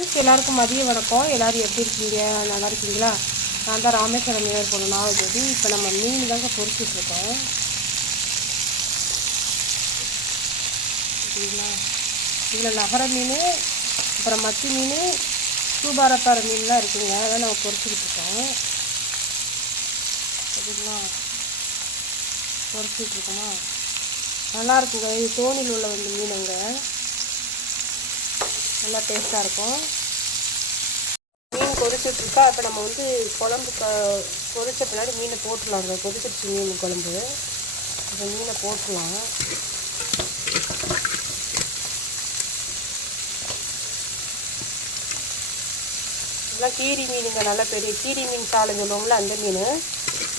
எல்லாருக்கும் மதிய வணக்கம். எல்லோரும் எப்படி இருக்கீங்க? நல்லா இருக்கீங்களா? நான் தான் ராமேஸ்வரம் மீனவர் பொண்ணு நாவல்ஜோதி. இப்போ நம்ம மீன் தாங்க பொரிச்சிட்ருக்கோம். சரிங்களா? இதில் நகர மீன், அப்புறம் மத்தி மீன், சூபாரப்பாற மீன்லாம் இருக்குங்க. அதான் நம்ம பொரிச்சிக்கிட்டு இருக்கோம். சரிங்களா? பொரிச்சிட்ருக்கோமா? நல்லாயிருக்குங்க. இது தோணில் உள்ள வந்து மீனுங்க. நல்லா டேஸ்ட்டாக இருக்கும். மீன் கொதிச்சுட்ருக்கா. இப்போ நம்ம வந்து குழம்பு பொரிச்ச பின்னாடி மீனை போட்டுடலாங்க. கொதிச்சிருச்சு மீன் குழம்பு. இப்போ மீனை போட்டுடலாம். இதெல்லாம் கீரி மீனுங்க. நல்லா பெரிய கீரி மீன் சாலை சொல்லுவோம்ல, அந்த மீன்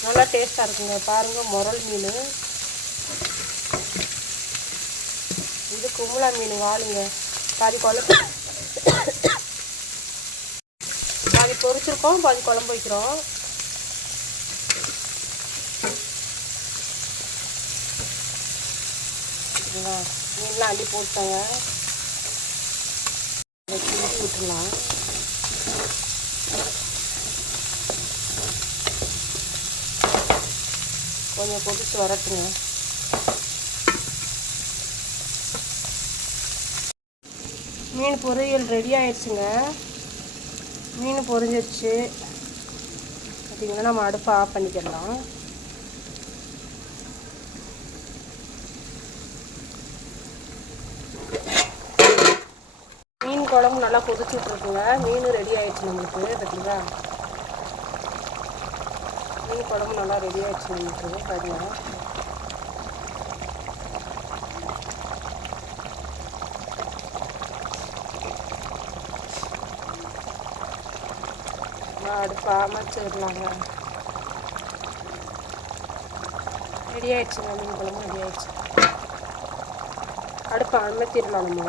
நல்லா டேஸ்ட்டாக இருக்குங்க. பாருங்கள், முரல் மீன். இது கும்பலா மீன் வாளுங்க. பாதி குழம்பு பாதி பொரிச்சிருக்கோம், பாதி குழம்பு வைக்கிறோம். மீன்லாம் அள்ளி போட்டாங்க. கிண்டி விட்டுலாம். கொஞ்சம் கொதிச்சு வரட்டுங்க. மீன் பொரியல் ரெடி ஆயிடுச்சுங்க. மீன் பொரிஞ்சிருச்சு. பார்த்திங்கன்னா நம்ம அடுப்பை ஆஃப் பண்ணிக்கிடலாம். மீன் குழம்பு நல்லா கொதிச்சுட்ருக்குங்க. மீன் ரெடி ஆயிடுச்சு நம்மளுக்கு. பார்த்தீங்களா? மீன் குழம்பு நல்லா ரெடி ஆயிடுச்சு நம்மளுக்கு. பாருங்க, அடுப்பு அமைச்சிடலாங்க. ரெடி ஆயிடுச்சுங்க. மீன் குழம்பு ரெடி ஆயிடுச்சு. அடுப்பை அமைத்திடலாம் நம்ம.